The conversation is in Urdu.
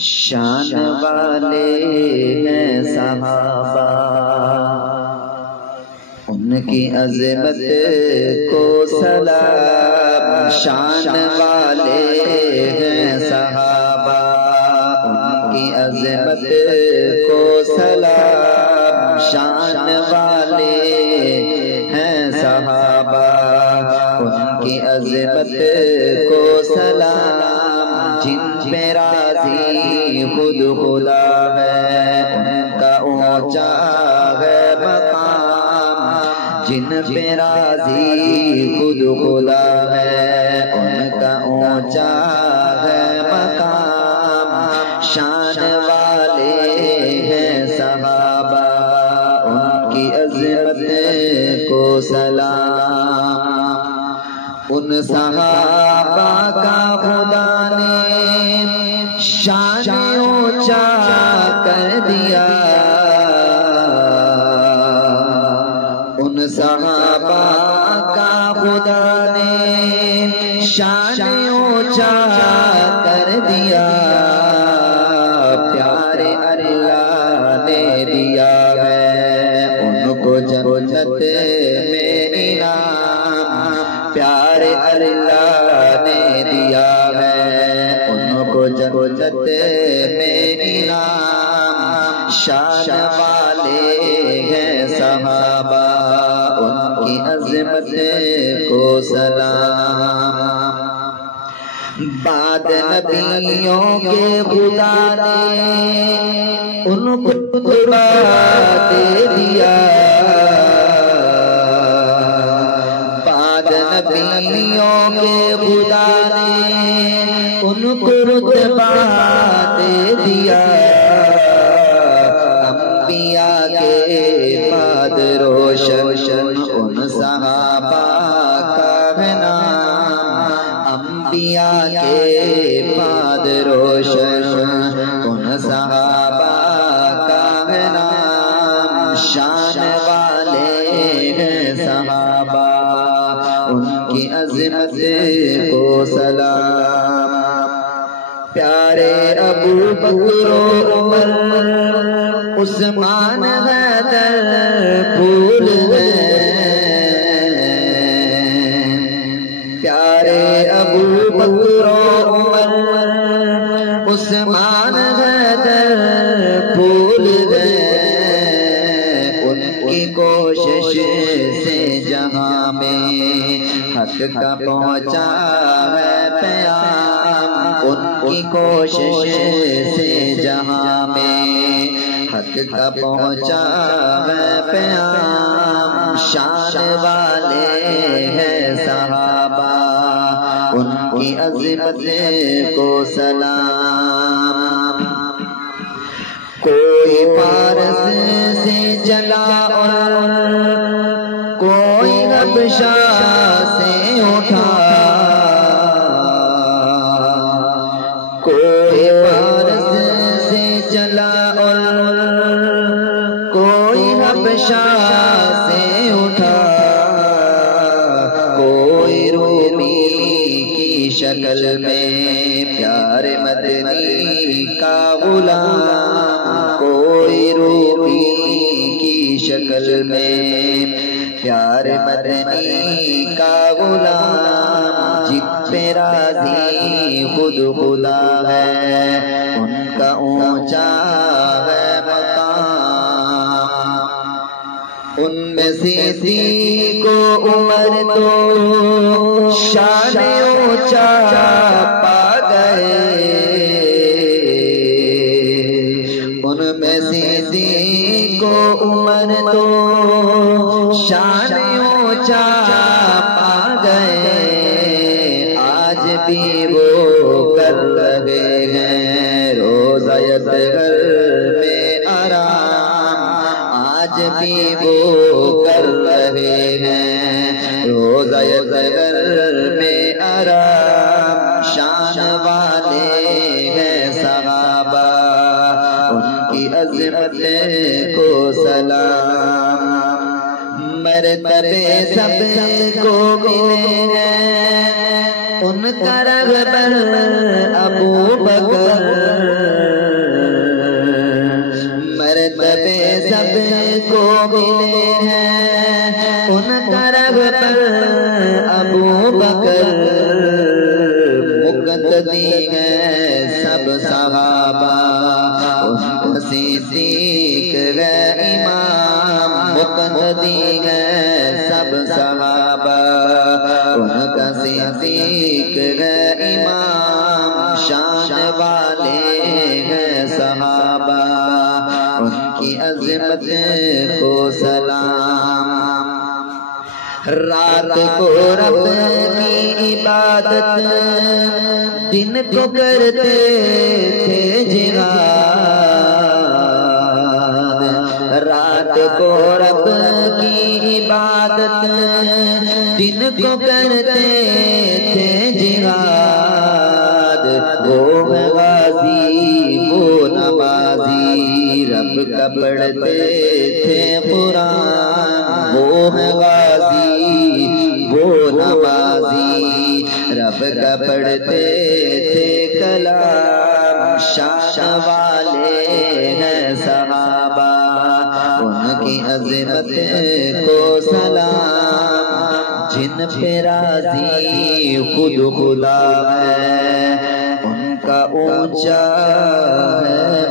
شان والے ہیں صحابہ، ان کی عظمت کو سلام۔ شان والے ہیں صحابہ، ان کی عظمت کو سلام۔ شان والے ہیں صحابہ، ان کی عظمت کو سلام۔ جن پہ راضی خود خدا ہے، ان کا اونچا ہے مقام۔ جن پہ راضی خود خدا ہے، ان کا اونچا ہے مقام۔ شان والے ہیں صحابہ، ان کی عظمت کو سلام۔ ان صحابہ کا خدا نے شان اونچا کر دیا، ان صحابہ کا خدا نے شان اونچا کر دیا۔ پیارے اللہ نے دیا ہے ان کو جنت میں انعام۔ پیارے اللہ نے دیا ہے ان کو جنت میں انعام۔ شان والے ہیں صحابہ، ان کی عظمت کو سلام۔ بعد نبیوں کے خدا نے ان کو خدا دے دیا، نبیوں کے خدا نے ان کو رتبہ دے دیا۔ انبیاء کے بعد روشن ان صحابہ کا ہے نام۔ انبیاء کے بعد روشن ان صحابہ کا ہے نام۔ شان والے ہیں صحابہ، ان کی عظمت کو سلام۔ پیارے ابو بکر و عمر، عثمان حیدر پھول ہیں۔ پیارے ابو بکر و عمر، عثمان حیدر پھول ہیں۔ ان کی کوشش سے جہاں میں حق کا پہنچا ہے پیام۔ ان کی کوشش سے جہاں میں حق کا پہنچا ہے پیام۔ شان والے ہیں صحابہ، ان کی عظمت کو سلام۔ کوئی فارس سے جلا اور کوئی حبشہ سے اٹھا، کوئی فارس سے جلا اور کوئی حبشہ سے اٹھا۔ کوئی رومی کی شکل میں پیارے مدنی کا غلام، کوئی رومی کی شکل میں پیارے مدنی کا غلام۔ جن پہ راضی خود خدا ہے، ان کا اونچا ہے مقام۔ ان میں صدیق و عمر تو شان اونچا پا گئے، ان میں صدیق و عمر تو شان اونچا پا گئے۔ آج بھی وہ کر رہے ہیں روزہ یزغر میں آرام۔ آج بھی وہ کر رہے ہیں روزہ یزغر میں آرام۔ شان والے ہیں صحابہ، ان کی عظمت کو سلام۔ مرتبے سب کو ملے ہیں، ان کا رہبر ابو بکر کو ملے ہیں ان کا رہبر ابو بکر، مقتدی ہے سب صحابہ ان کا صدیق ہے امام، مقتدی ہے سب صحابہ ان کا صدیق ہے امام، شان والے ہیں صحابہ ان کی عظمت کو سلام۔ رات کو رب کی عبادت دن کو کرتے تھے جہاد، رات کو رب کی عبادت دن کو کرتے تھے جہاد، وہ ہے غازی وہ نمازی رب کا پڑھتے تھے قرآن، وہ ہے غازی وہ نمازی رب کا پڑھتے تھے کلام، شان والے ہیں صحابہ ان کی عظمت کو سلام، جن پہ راضی خود خدا ہے ان کا اونچا ہے